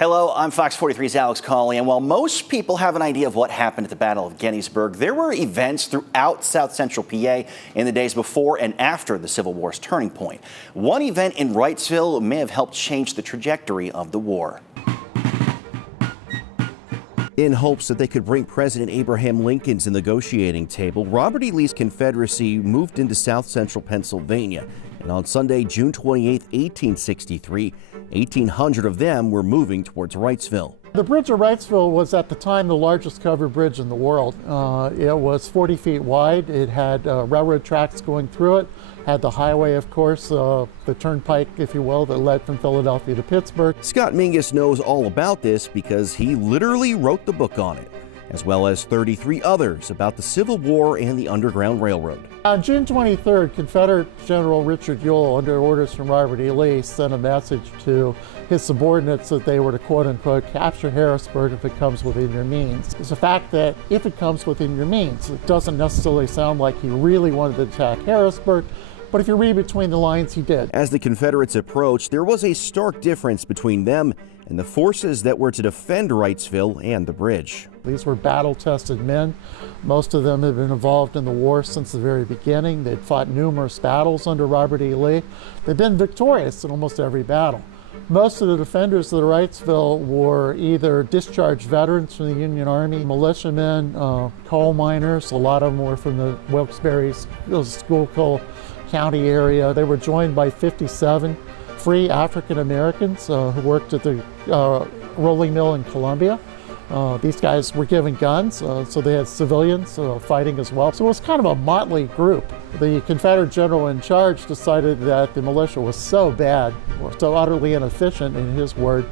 Hello, I'm Fox 43's Alex Cawley, and while most people have an idea of what happened at the Battle of Gettysburg, there were events throughout South Central PA in the days before and after the Civil War's turning point. One event in Wrightsville may have helped change the trajectory of the war. In hopes that they could bring President Abraham Lincoln to the negotiating table, Robert E. Lee's Confederacy moved into South Central Pennsylvania. And on Sunday, June 28, 1863, 1,800 of them were moving towards Wrightsville. The bridge of Wrightsville was at the time the largest covered bridge in the world. It was 40 feet wide. It had railroad tracks going through it, had the highway, of course, the turnpike, if you will, that led from Philadelphia to Pittsburgh. Scott Mingus knows all about this because he literally wrote the book on it, as well as 33 others about the Civil War and the Underground Railroad. On June 23rd, Confederate General Richard Ewell, under orders from Robert E. Lee, sent a message to his subordinates that they were to quote-unquote capture Harrisburg if it comes within your means. It's a fact that if it comes within your means, it doesn't necessarily sound like he really wanted to attack Harrisburg, but if you read between the lines, he did. As the Confederates approached, there was a stark difference between them and the forces that were to defend Wrightsville and the bridge. These were battle-tested men. Most of them had been involved in the war since the very beginning. They'd fought numerous battles under Robert E. Lee. They'd been victorious in almost every battle. Most of the defenders of the Wrightsville were either discharged veterans from the Union Army, militiamen, coal miners. A lot of them were from the Wilkes-Barre Schuylkill County area. They were joined by 57 free African Americans who worked at the rolling mill in Columbia. These guys were given guns, so they had civilians fighting as well. So it was kind of a motley group. The Confederate general in charge decided that the militia was so bad, or so utterly inefficient in his word,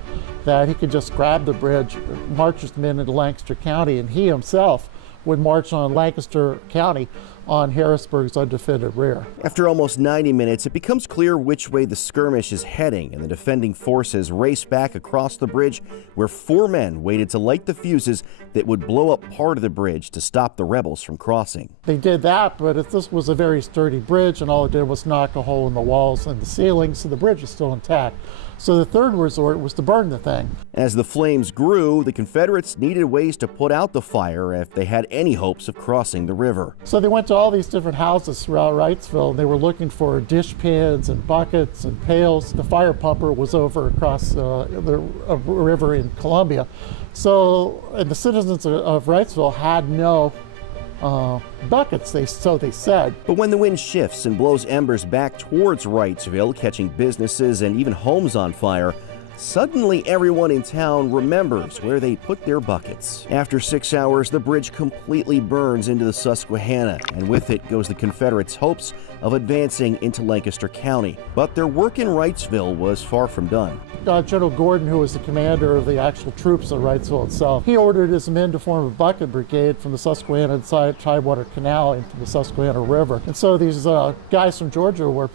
that he could just grab the bridge, march his men into Lancaster County, and he himself would march on Lancaster County on Harrisburg's undefended rear. After almost 90 minutes, it becomes clear which way the skirmish is heading, and the defending forces race back across the bridge where 4 men waited to light the fuses that would blow up part of the bridge to stop the rebels from crossing. They did that, but this was a very sturdy bridge, and all it did was knock a hole in the walls and the ceiling, so the bridge was still intact. So the third resort was to burn the thing. As the flames grew, the Confederates needed ways to put out the fire if they had any hopes of crossing the river. So they went to all these different houses throughout Wrightsville, and they were looking for dish pans and buckets and pails. The fire pumper was over across the river in Columbia. So, and the citizens of Wrightsville had no buckets, so they said. But when the wind shifts and blows embers back towards Wrightsville, catching businesses and even homes on fire, suddenly everyone in town remembers where they put their buckets. After 6 hours, the bridge completely burns into the Susquehanna, and with it goes the Confederates' hopes of advancing into Lancaster County. But their work in Wrightsville was far from done. General Gordon, who was the commander of the actual troops at Wrightsville itself, he ordered his men to form a bucket brigade from the Susquehanna and Tidewater Canal into the Susquehanna River. And so these guys from Georgia were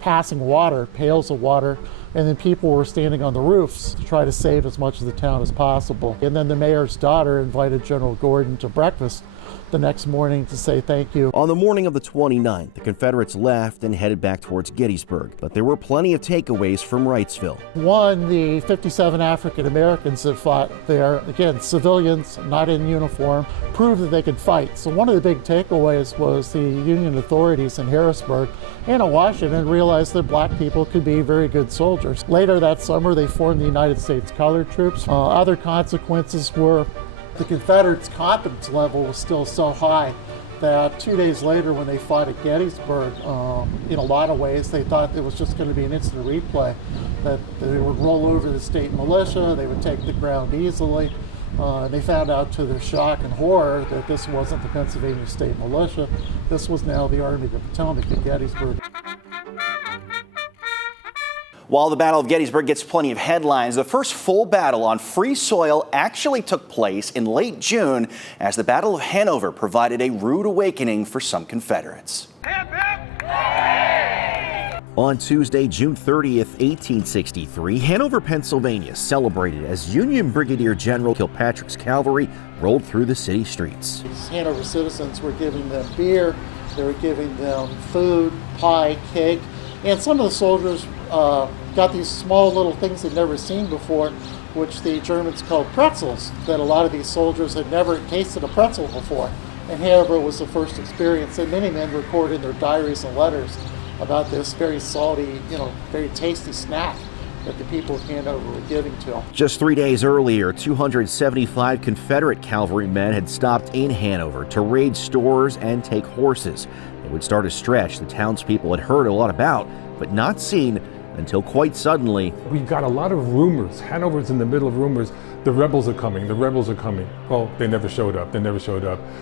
passing water, pails of water, and then people were standing on the roofs to try to save as much of the town as possible. And then the mayor's daughter invited General Gordon to breakfast the next morning to say thank you. On the morning of the 29th, the Confederates left and headed back towards Gettysburg, but there were plenty of takeaways from Wrightsville. One, the 57 African Americans that fought there, again, civilians, not in uniform, proved that they could fight. So one of the big takeaways was the Union authorities in Harrisburg and in Washington realized that black people could be very good soldiers. Later that summer, they formed the United States Colored Troops. Other consequences were the Confederates' confidence level was still so high that 2 days later when they fought at Gettysburg, in a lot of ways they thought it was just going to be an instant replay, that they would roll over the state militia, they would take the ground easily. They found out to their shock and horror that this wasn't the Pennsylvania State Militia, this was now the Army of the Potomac at Gettysburg. While the Battle of Gettysburg gets plenty of headlines, the first full battle on free soil actually took place in late June as the Battle of Hanover provided a rude awakening for some Confederates. On Tuesday, June 30th, 1863, Hanover, Pennsylvania celebrated as Union Brigadier General Kilpatrick's cavalry rolled through the city streets. Hanover citizens were giving them beer, they were giving them food, pie, cake, And some of the soldiers got these small little things they'd never seen before, which the Germans called pretzels, that a lot of these soldiers had never tasted a pretzel before. And Hanover was the first experience, and many men record in their diaries and letters about this very salty, very tasty snack that the people of Hanover were giving to them. Just 3 days earlier, 275 Confederate cavalrymen had stopped in Hanover to raid stores and take horses. It would start a stretch the townspeople had heard a lot about, but not seen until quite suddenly. We got a lot of rumors. Hanover's in the middle of rumors. The rebels are coming, the rebels are coming. Well, they never showed up,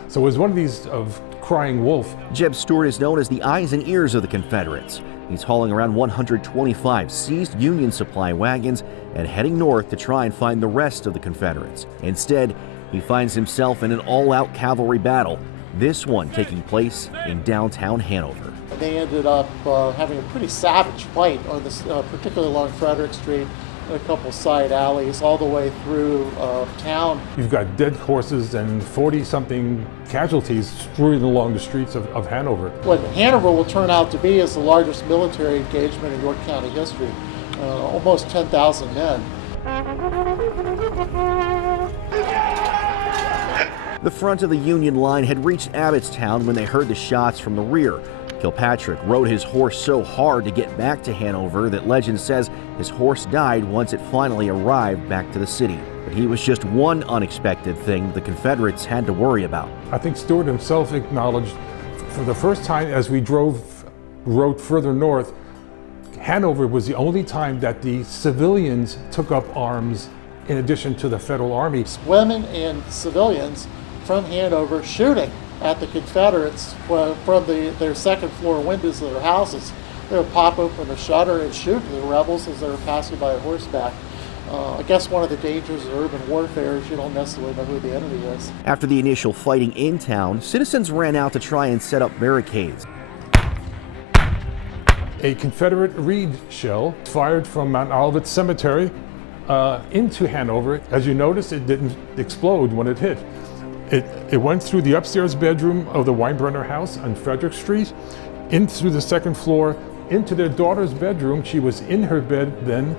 So it was one of these of crying wolf. Jeb Stuart is known as the eyes and ears of the Confederates. He's hauling around 125 seized Union supply wagons and heading north to try and find the rest of the Confederates. Instead, he finds himself in an all-out cavalry battle, this one taking place in downtown Hanover. They ended up having a pretty savage fight on this, particularly along Frederick Street, a couple side alleys, all the way through town. You've got dead horses and 40-something casualties strewn along the streets of Hanover. What Hanover will turn out to be is the largest military engagement in York County history, almost 10,000 men. The front of the Union line had reached Abbottstown when they heard the shots from the rear. Kilpatrick rode his horse so hard to get back to Hanover that legend says his horse died once it finally arrived back to the city. But he was just one unexpected thing the Confederates had to worry about. I think Stuart himself acknowledged for the first time as we rode further north, Hanover was the only time that the civilians took up arms in addition to the Federal Army. Women and civilians from Hanover shooting at the Confederates from their second floor windows of their houses. They would pop open a shutter and shoot the rebels as they were passing by horseback. I guess one of the dangers of urban warfare is you don't necessarily know who the enemy is. After the initial fighting in town, citizens ran out to try and set up barricades. A Confederate Reed shell fired from Mount Olivet Cemetery into Hanover. As you notice, it didn't explode when it hit. It went through the upstairs bedroom of the Weinbrenner house on Frederick Street, in through the second floor, into their daughter's bedroom. She was in her bed then.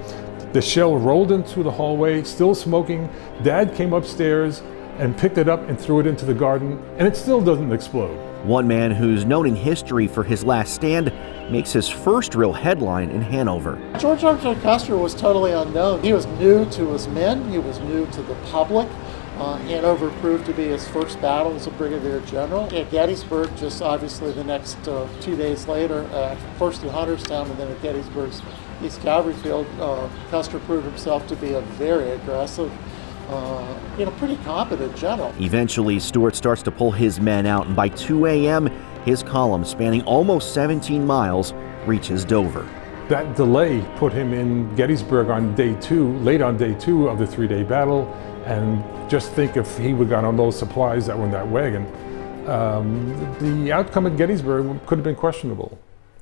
The shell rolled into the hallway, still smoking. Dad came upstairs and picked it up and threw it into the garden, and it still doesn't explode. One man who's known in history for his last stand makes his first real headline in Hanover. George Armstrong Custer was totally unknown. He was new to his men, he was new to the public. Hanover proved to be his first battle as a brigadier general. At Gettysburg, just obviously the next 2 days later, first at Hunterstown and then at Gettysburg's East Cavalry Field, Custer proved himself to be a very aggressive, pretty competent general. Eventually, Stuart starts to pull his men out, and by 2 a.m., his column, spanning almost 17 miles, reaches Dover. That delay put him in Gettysburg on late on day two of the 3-day battle. And just think if he would have got on those supplies that were in that wagon, the outcome at Gettysburg could have been questionable.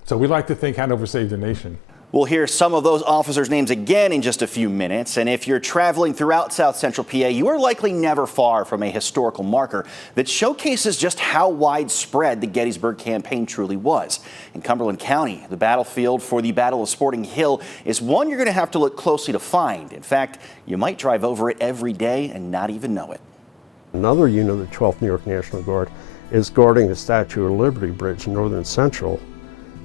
So we like to think Hanover saved the nation. We'll hear some of those officers' names again in just a few minutes. And if you're traveling throughout South Central PA, you are likely never far from a historical marker that showcases just how widespread the Gettysburg campaign truly was. In Cumberland County, the battlefield for the Battle of Sporting Hill is one you're going to have to look closely to find. In fact, you might drive over it every day and not even know it. Another unit of the 12th New York National Guard is guarding the Statue of Liberty Bridge in northern Central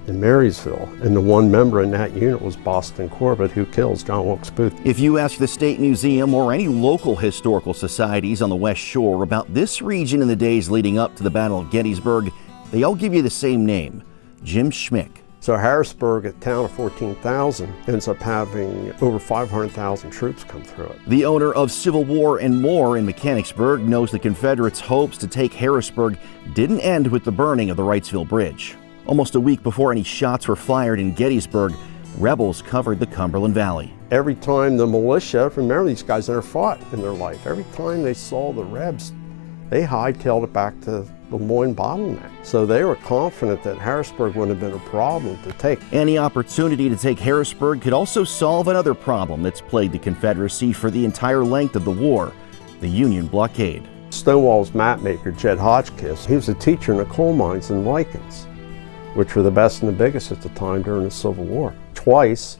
in Marysville, and the one member in that unit was Boston Corbett, who kills John Wilkes Booth. If you ask the State Museum or any local historical societies on the West Shore about this region in the days leading up to the Battle of Gettysburg, they all give you the same name, Jim Schmick. So Harrisburg, a town of 14,000, ends up having over 500,000 troops come through it. The owner of Civil War and More in Mechanicsburg knows the Confederates' hopes to take Harrisburg didn't end with the burning of the Wrightsville Bridge. Almost a week before any shots were fired in Gettysburg, rebels covered the Cumberland Valley. Every time the militia, remember these guys never fought in their life, every time they saw the Rebs, they hightailed it back to the Moyne bottleneck. So they were confident that Harrisburg wouldn't have been a problem to take. Any opportunity to take Harrisburg could also solve another problem that's plagued the Confederacy for the entire length of the war, the Union blockade. Stonewall's mapmaker, Jed Hotchkiss, he was a teacher in the coal mines in Likens. which were the best and the biggest at the time during the Civil War. Twice,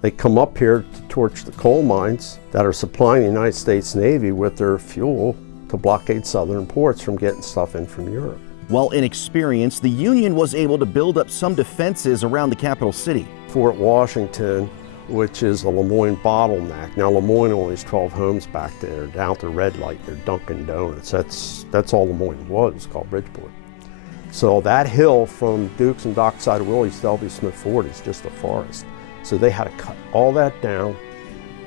they come up here to torch the coal mines that are supplying the United States Navy with their fuel to blockade southern ports from getting stuff in from Europe. While inexperienced, the Union was able to build up some defenses around the capital city. Fort Washington, which is a Lemoyne bottleneck. Now Lemoyne only has 12 homes back there, down at the red light near Dunkin' Donuts. That's all Lemoyne was, called Bridgeport. So that hill from Dukes and Dockside of Willie's to L.B. Smith Ford is just a forest. So they had to cut all that down.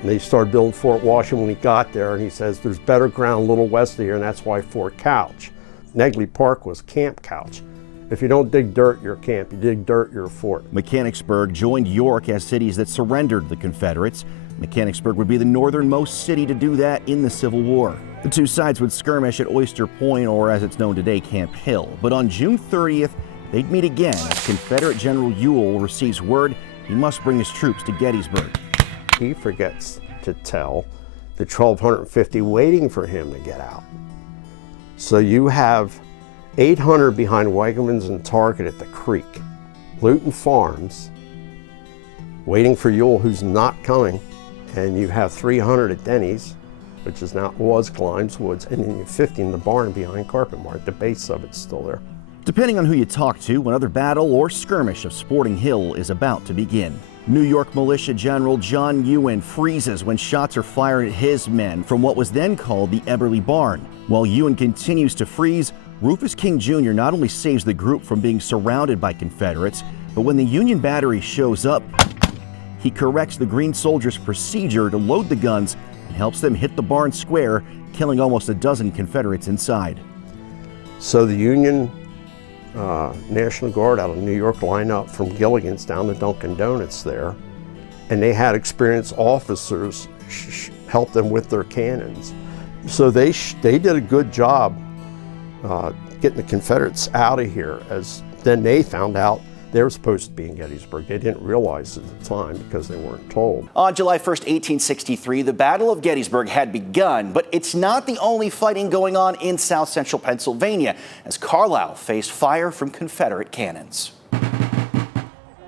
And they started building Fort Washington when he got there, and he says there's better ground a little west of here, and that's why Fort Couch. Negley Park was Camp Couch. If you don't dig dirt, you're a camp. You dig dirt, you're a fort. Mechanicsburg joined York as cities that surrendered the Confederates. Mechanicsburg would be the northernmost city to do that in the Civil War. The two sides would skirmish at Oyster Point, or as it's known today, Camp Hill. But on June 30th, they'd meet again as Confederate General Ewell receives word he must bring his troops to Gettysburg. He forgets to tell the 1,250 waiting for him to get out. So you have 800 behind Wegmans and Target at the creek, Luton Farms, waiting for Ewell, who's not coming, and you have 300 at Denny's, which is now was Climbs Woods, and then you have 50 in the barn behind Carpet Mart. The base of it's still there. Depending on who you talk to, another battle or skirmish of Sporting Hill is about to begin. New York Militia General John Ewen freezes when shots are fired at his men from what was then called the Eberly Barn. While Ewen continues to freeze, Rufus King Jr. not only saves the group from being surrounded by Confederates, but when the Union battery shows up, he corrects the Green soldiers' procedure to load the guns and helps them hit the barn square, killing almost a dozen Confederates inside. So the Union National Guard out of New York line up from Gilligan's down to Dunkin' Donuts there, and they had experienced officers help them with their cannons. So they did a good job getting the Confederates out of here, as then they found out they were supposed to be in Gettysburg. They didn't realize at the time because they weren't told. On July 1st, 1863, the Battle of Gettysburg had begun, but it's not the only fighting going on in south central Pennsylvania, as Carlisle faced fire from Confederate cannons.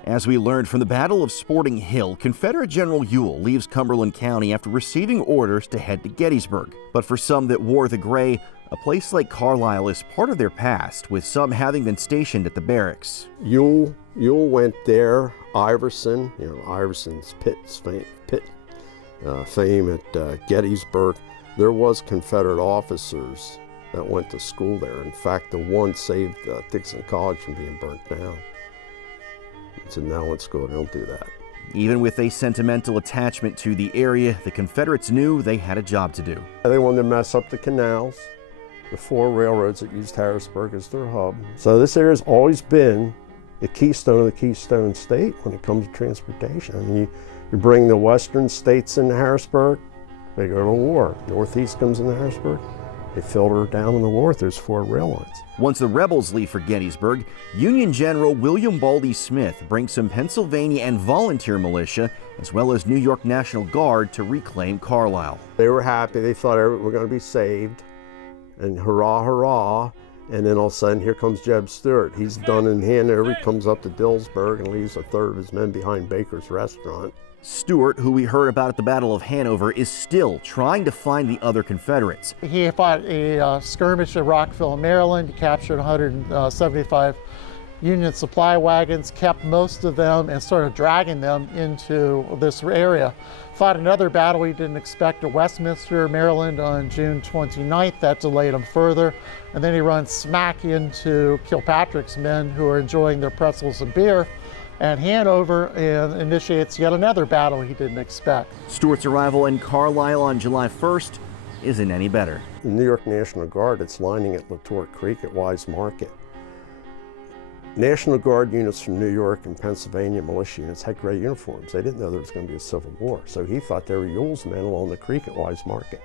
As we learned from the Battle of Sporting Hill, Confederate General Ewell leaves Cumberland County after receiving orders to head to Gettysburg. But for some that wore the gray, a place like Carlisle is part of their past, with some having been stationed at the barracks. Ewell went there. Iverson, Iverson's fame at Gettysburg. There was Confederate officers that went to school there. In fact, the one saved Dixon College from being burnt down. So now let's go, don't do that. Even with a sentimental attachment to the area, the Confederates knew they had a job to do. They wanted to mess up the canals, the 4 railroads that used Harrisburg as their hub. So this area's always been the keystone of the Keystone State when it comes to transportation. I mean, you bring the western states into Harrisburg, they go to war. Northeast comes into Harrisburg, they filter down in the north, there's 4 rail lines. Once the rebels leave for Gettysburg, Union General William Baldy Smith brings some Pennsylvania and volunteer militia, as well as New York National Guard, to reclaim Carlisle. They were happy, they thought we're going to be saved, and hurrah, hurrah. And then all of a sudden, here comes Jeb Stuart. He's done in Hanover, he comes up to Dillsburg and leaves a third of his men behind Baker's restaurant. Stuart, who we heard about at the Battle of Hanover, is still trying to find the other Confederates. He fought a skirmish at Rockville, Maryland, captured 175 Union supply wagons, kept most of them, and started dragging them into this area. Fought another battle he didn't expect at Westminster, Maryland on June 29th. That delayed him further. And then he runs smack into Kilpatrick's men who are enjoying their pretzels and beer at Hanover, and initiates yet another battle he didn't expect. Stuart's arrival in Carlisle on July 1st isn't any better. The New York National Guard, it's lining at Latore Creek at Wise Market. National Guard units from New York and Pennsylvania militia units had gray uniforms. They didn't know there was going to be a Civil War, so he thought they were Ewell's men along the creek at Wise Market.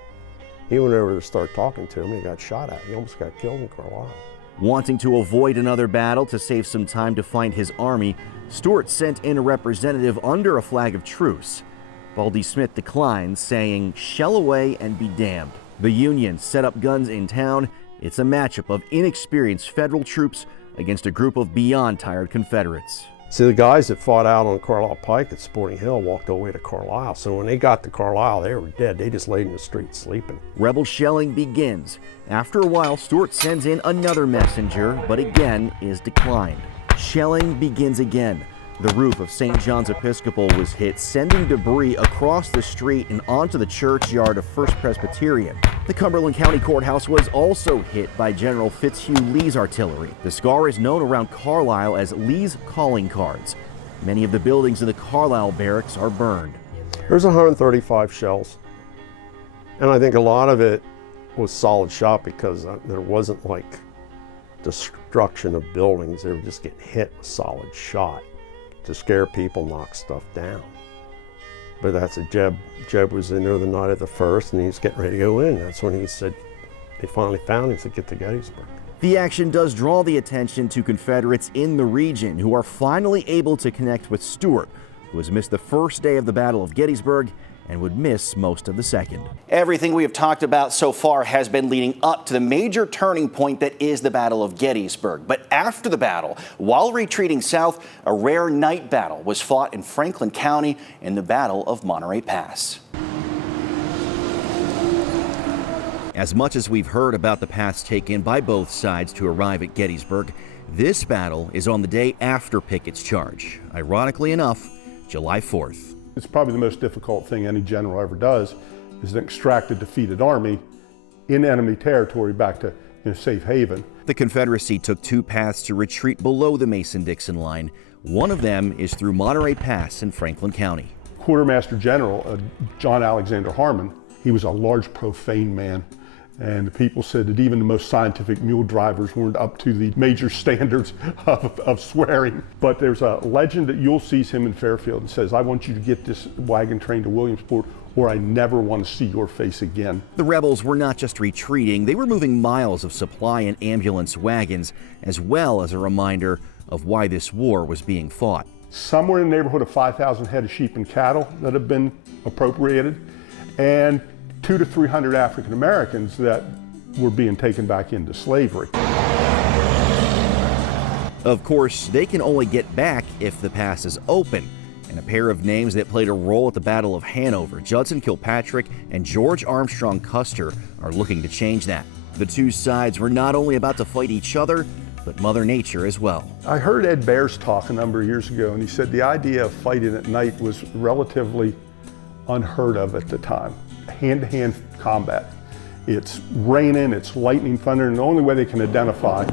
He went over to start talking to him, and he got shot at. He almost got killed in Carlisle. Wanting to avoid another battle to save some time to find his army, Stuart sent in a representative under a flag of truce. Baldy Smith declined, saying, "Shell away and be damned." The Union set up guns in town. It's a matchup of inexperienced federal troops against a group of beyond tired Confederates. See, the guys that fought out on Carlisle Pike at Sporting Hill walked all the way to Carlisle. So when they got to Carlisle, they were dead. They just laid in the street sleeping. Rebel shelling begins. After a while, Stuart sends in another messenger, but again is declined. Shelling begins again. The roof of St. John's Episcopal was hit, sending debris across the street and onto the churchyard of First Presbyterian. The Cumberland County Courthouse was also hit by General Fitzhugh Lee's artillery. The scar is known around Carlisle as Lee's calling cards. Many of the buildings in the Carlisle barracks are burned. There's 135 shells, and I think a lot of it was solid shot because there wasn't like destruction of buildings. They were just getting hit with solid shot to scare people, knock stuff down. But that's a Jeb. Jeb was in there the night of the 1st, and he was getting ready to go in. That's when he said, they finally found him, he said, get to Gettysburg. The action does draw the attention to Confederates in the region who are finally able to connect with Stuart, who has missed the first day of the Battle of Gettysburg and would miss most of the second. Everything we have talked about so far has been leading up to the major turning point that is the Battle of Gettysburg. But after the battle, while retreating south, a rare night battle was fought in Franklin County in the Battle of Monterey Pass. As much as we've heard about the paths taken by both sides to arrive at Gettysburg, this battle is on the day after Pickett's charge. Ironically enough, July 4th. It's probably the most difficult thing any general ever does, is to extract a defeated army in enemy territory back to safe haven. The Confederacy took two paths to retreat below the Mason-Dixon line. One of them is through Monterey Pass in Franklin County. Quartermaster General John Alexander Harmon, he was a large profane man. And the people said that even the most scientific mule drivers weren't up to the major standards of swearing. But there's a legend that Ewell sees him in Fairfield and says, I want you to get this wagon train to Williamsport or I never want to see your face again. The rebels were not just retreating, they were moving miles of supply and ambulance wagons, as well as a reminder of why this war was being fought. Somewhere in the neighborhood of 5,000 head of sheep and cattle that have been appropriated, and 200 to 300 African Americans that were being taken back into slavery. Of course, they can only get back if the pass is open. And a pair of names that played a role at the Battle of Hanover, Judson Kilpatrick and George Armstrong Custer, are looking to change that. The two sides were not only about to fight each other, but Mother Nature as well. I heard Ed Bears talk a number of years ago, and he said the idea of fighting at night was relatively unheard of at the time. Hand-to-hand combat. It's raining, it's lightning, thunder, and the only way they can identify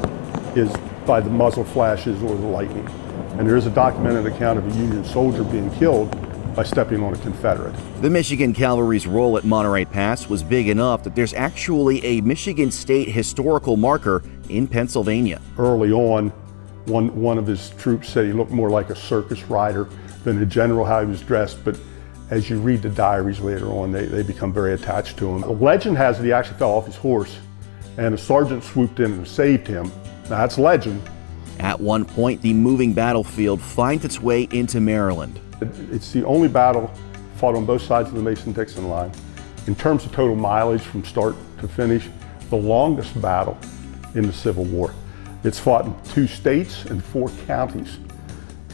is by the muzzle flashes or the lightning. And there is a documented account of a Union soldier being killed by stepping on a Confederate. The Michigan Cavalry's role at Monterey Pass was big enough that there's actually a Michigan State historical marker in Pennsylvania. Early on, one of his troops said he looked more like a circus rider than a general, how he was dressed, but as you read the diaries later on, they become very attached to him. The legend has that he actually fell off his horse and a sergeant swooped in and saved him. Now, that's legend. At one point, the moving battlefield finds its way into Maryland. It's the only battle fought on both sides of the Mason-Dixon line. In terms of total mileage from start to finish, the longest battle in the Civil War. It's fought in 2 states and 4 counties.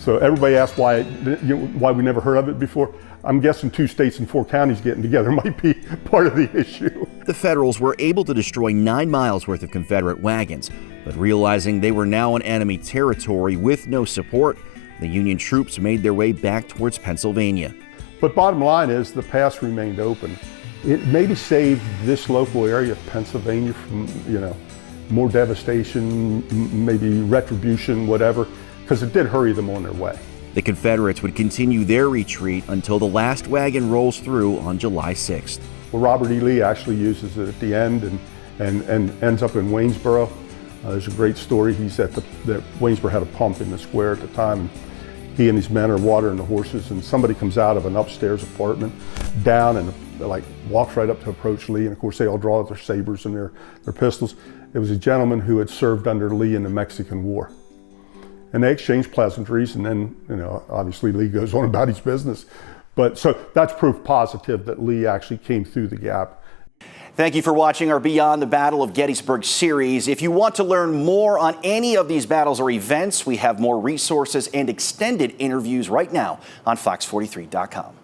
So everybody asks why we never heard of it before. I'm guessing 2 states and 4 counties getting together might be part of the issue. The Federals were able to destroy 9 miles worth of Confederate wagons, but realizing they were now in enemy territory with no support, the Union troops made their way back towards Pennsylvania. But bottom line is the pass remained open. It maybe saved this local area of Pennsylvania from, more devastation, maybe retribution, whatever, because it did hurry them on their way. The Confederates would continue their retreat until the last wagon rolls through on July 6th. Well, Robert E. Lee actually uses it at the end and ends up in Waynesboro. There's a great story. He's at Waynesboro had a pump in the square at the time. He and his men are watering the horses, and somebody comes out of an upstairs apartment down and walks right up to approach Lee. And of course, they all draw their sabers and their pistols. It was a gentleman who had served under Lee in the Mexican War. And they exchange pleasantries, and then, obviously Lee goes on about his business. But so that's proof positive that Lee actually came through the gap Thank you for watching our Beyond the Battle of Gettysburg series. If you want to learn more on any of these battles or events, we have more resources and extended interviews right now on fox43.com.